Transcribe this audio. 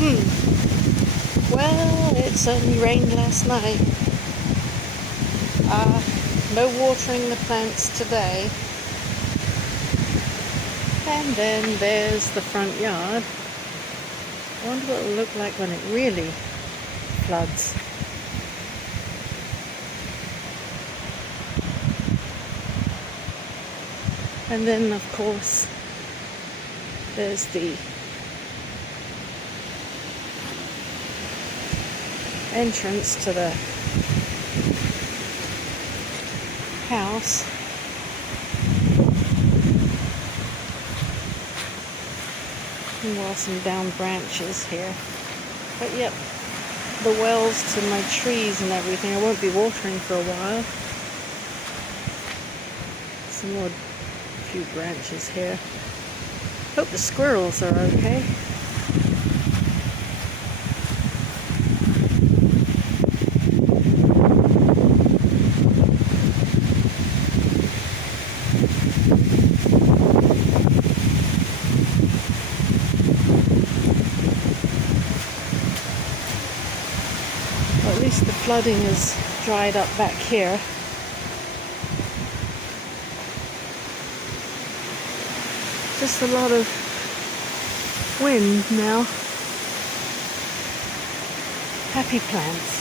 Well, it only rained last night. No watering the plants today. And then there's the front yard. I wonder what it'll look like when it really floods. And then, of course, there's the entrance to the house. And some down branches here. But yep, the wells to my trees and everything. I won't be watering for a while. Some more few branches here. Hope the squirrels are okay. Well, at least the flooding is dried up back here. Just a lot of wind now. Happy plants.